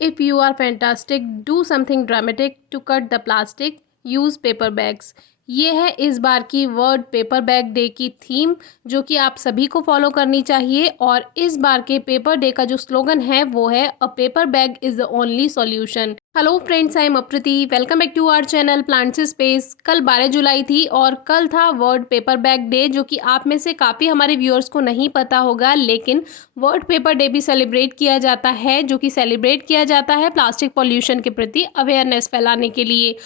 If you are fantastic, do something dramatic to cut the plastic. Use paper bags. ये है इस बार की world paper bag day की theme, जो कि आप सभी को फॉलो करनी चाहिए। और इस बार के पेपर डे का जो स्लोगन है वो है a paper bag is the only solution. Hello friends, I am Aprati. Welcome back to our channel Plants Space. कल 12 जुलाई थी और कल था वर्ल्ड पेपर बैग डे, जो कि आप में से काफ़ी हमारे व्यूअर्स को नहीं पता होगा, लेकिन वर्ल्ड पेपर डे भी सेलिब्रेट किया जाता है, जो कि सेलिब्रेट किया जाता है प्लास्टिक पॉल्यूशन के प्रति अवेयरनेस फैलाने के लिए।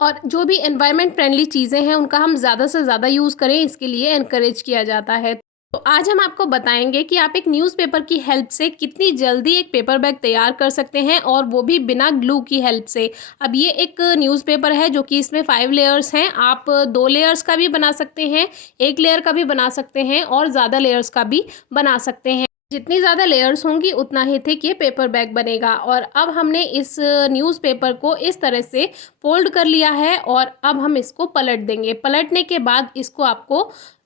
और जो भी एनवायरनमेंट फ्रेंडली चीज़ें हैं उनका हम ज़्यादा से ज़्यादा यूज़ करें, इसके लिए एनकरेज किया जाता है। तो आज हम आपको बताएंगे कि आप एक न्यूज़पेपर की हेल्प से कितनी जल्दी एक पेपर बैग तैयार कर सकते हैं, और वो भी बिना ग्लू की हेल्प से। अब ये एक न्यूज़पेपर है जो कि इसमें 5 लेयर्स हैं। आप 2 लेयर्स का भी बना सकते हैं, 1 लेयर का भी बना सकते हैं और ज़्यादा लेयर्स का भी बना सकते हैं। जितनी ज़्यादा लेयर्स होंगी उतना ही थिक ये पेपर बैग बनेगा। और अब हमने इस न्यूज़पेपर को इस तरह से फोल्ड कर लिया है और अब हम इसको पलट देंगे। पलटने के बाद इसको आपको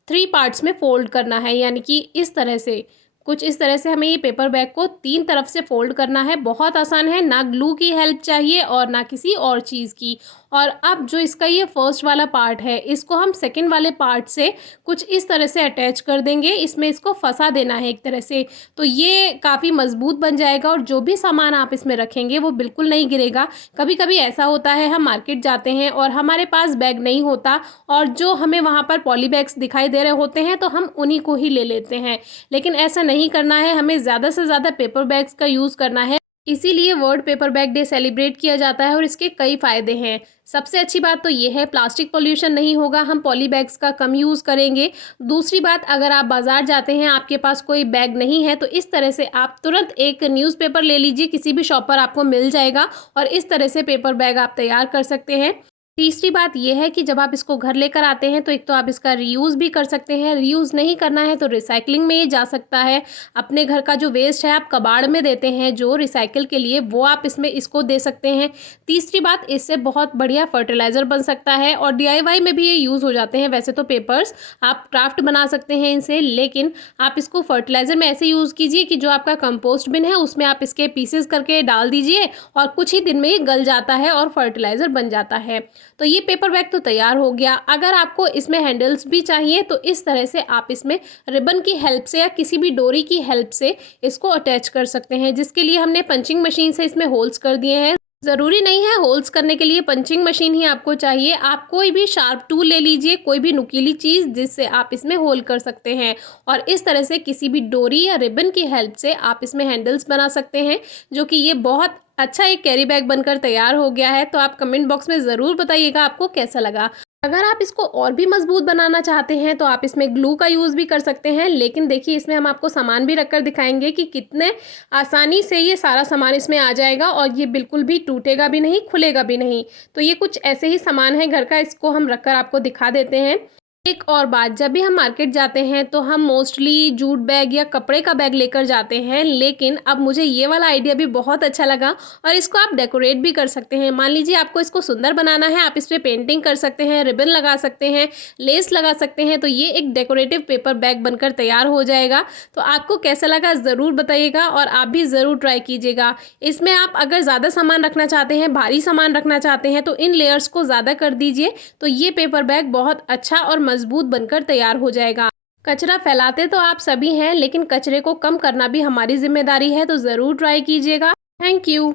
3 पार्ट्स में फोल्ड करना है, यानी कि इस तरह से, कुछ इस तरह से हमें ये पेपर बैग को 3 तरफ से फोल्ड करना है। बहुत आसान है, ना ग्लू की हेल्प चाहिए और ना किसी और चीज़ की। और अब जो इसका ये फर्स्ट वाला पार्ट है, इसको हम सेकंड वाले पार्ट से कुछ इस तरह से अटैच कर देंगे। इसमें इसको फंसा देना है एक तरह से, तो ये काफ़ी मजबूत बन जाएगा और जो भी सामान आप इसमें रखेंगे वो बिल्कुल नहीं गिरेगा। कभी कभी ऐसा होता है, हम मार्केट जाते हैं और हमारे पास बैग नहीं होता और जो हमें वहाँ पर पॉली बैग्स दिखाई दे रहे होते हैं तो हम उन्हीं को ही ले लेते हैं, लेकिन ऐसा नहीं करना है। हमें ज़्यादा से ज़्यादा पेपर बैग्स का यूज़ करना है। इसीलिए world paper bag day celebrate किया जाता है और इसके कई फ़ायदे हैं। सबसे अच्छी बात तो ये है, प्लास्टिक पॉल्यूशन नहीं होगा, हम पॉली बैग्स का कम यूज़ करेंगे। दूसरी बात, अगर आप बाज़ार जाते हैं, आपके पास कोई बैग नहीं है, तो इस तरह से आप तुरंत एक न्यूज़पेपर ले लीजिए, किसी भी शॉप पर आपको मिल जाएगा और इस तरह से पेपर बैग आप तैयार कर सकते हैं। तीसरी बात यह है कि जब आप इसको घर लेकर आते हैं तो एक तो आप इसका रीयूज़ भी कर सकते हैं, रीयूज़ नहीं करना है तो रिसाइकलिंग में ये जा सकता है। अपने घर का जो वेस्ट है आप कबाड़ में देते हैं जो रिसाइकिल के लिए, वो आप इसमें इसको दे सकते हैं। तीसरी बात, इससे बहुत बढ़िया फर्टिलाइज़र बन सकता है और डीआईवाई में भी ये यूज़ हो जाते हैं। वैसे तो पेपर्स आप क्राफ्ट बना सकते हैं इनसे, लेकिन आप इसको फर्टिलाइज़र में ऐसे यूज़ कीजिए कि जो आपका कंपोस्ट बिन है उसमें आप इसके पीसेस करके डाल दीजिए और कुछ ही दिन में ये गल जाता है और फर्टिलाइज़र बन जाता है। तो ये पेपर बैग तो तैयार हो गया। अगर आपको इसमें हैंडल्स भी चाहिए तो इस तरह से आप इसमें रिबन की हेल्प से या किसी भी डोरी की हेल्प से इसको अटैच कर सकते हैं, जिसके लिए हमने पंचिंग मशीन से इसमें होल्स कर दिए हैं। ज़रूरी नहीं है होल्स करने के लिए पंचिंग मशीन ही आपको चाहिए, आप कोई भी शार्प टूल ले लीजिए, कोई भी नुकीली चीज़ जिससे आप इसमें होल कर सकते हैं। और इस तरह से किसी भी डोरी या रिबन की हेल्प से आप इसमें हैंडल्स बना सकते हैं, जो कि ये बहुत अच्छा एक कैरी बैग बनकर तैयार हो गया है। तो आप कमेंट बॉक्स में ज़रूर बताइएगा आपको कैसा लगा। अगर आप इसको और भी मजबूत बनाना चाहते हैं तो आप इसमें ग्लू का यूज़ भी कर सकते हैं, लेकिन देखिए इसमें हम आपको सामान भी रखकर दिखाएंगे कि कितने आसानी से ये सारा सामान इसमें आ जाएगा और ये बिल्कुल भी टूटेगा भी नहीं, खुलेगा भी नहीं। तो ये कुछ ऐसे ही सामान है घर का, इसको हम रखकर आपको दिखा देते हैं। एक और बात, जब भी हम मार्केट जाते हैं तो हम मोस्टली जूट बैग या कपड़े का बैग लेकर जाते हैं, लेकिन अब मुझे ये वाला आइडिया भी बहुत अच्छा लगा और इसको आप डेकोरेट भी कर सकते हैं। मान लीजिए आपको इसको सुंदर बनाना है, आप इस पर पेंटिंग कर सकते हैं, रिबन लगा सकते हैं, लेस लगा सकते हैं, तो ये एक डेकोरेटिव पेपर बैग बनकर तैयार हो जाएगा। तो आपको कैसा लगा ज़रूर बताइएगा और आप भी ज़रूर ट्राई कीजिएगा। इसमें आप अगर ज़्यादा सामान रखना चाहते हैं, भारी सामान रखना चाहते हैं, तो इन लेयर्स को ज़्यादा कर दीजिए, तो ये पेपर बैग बहुत अच्छा और मजबूत बनकर तैयार हो जाएगा। कचरा फैलाते तो आप सभी हैं, लेकिन कचरे को कम करना भी हमारी जिम्मेदारी है, तो ज़रूर ट्राई कीजिएगा। Thank you.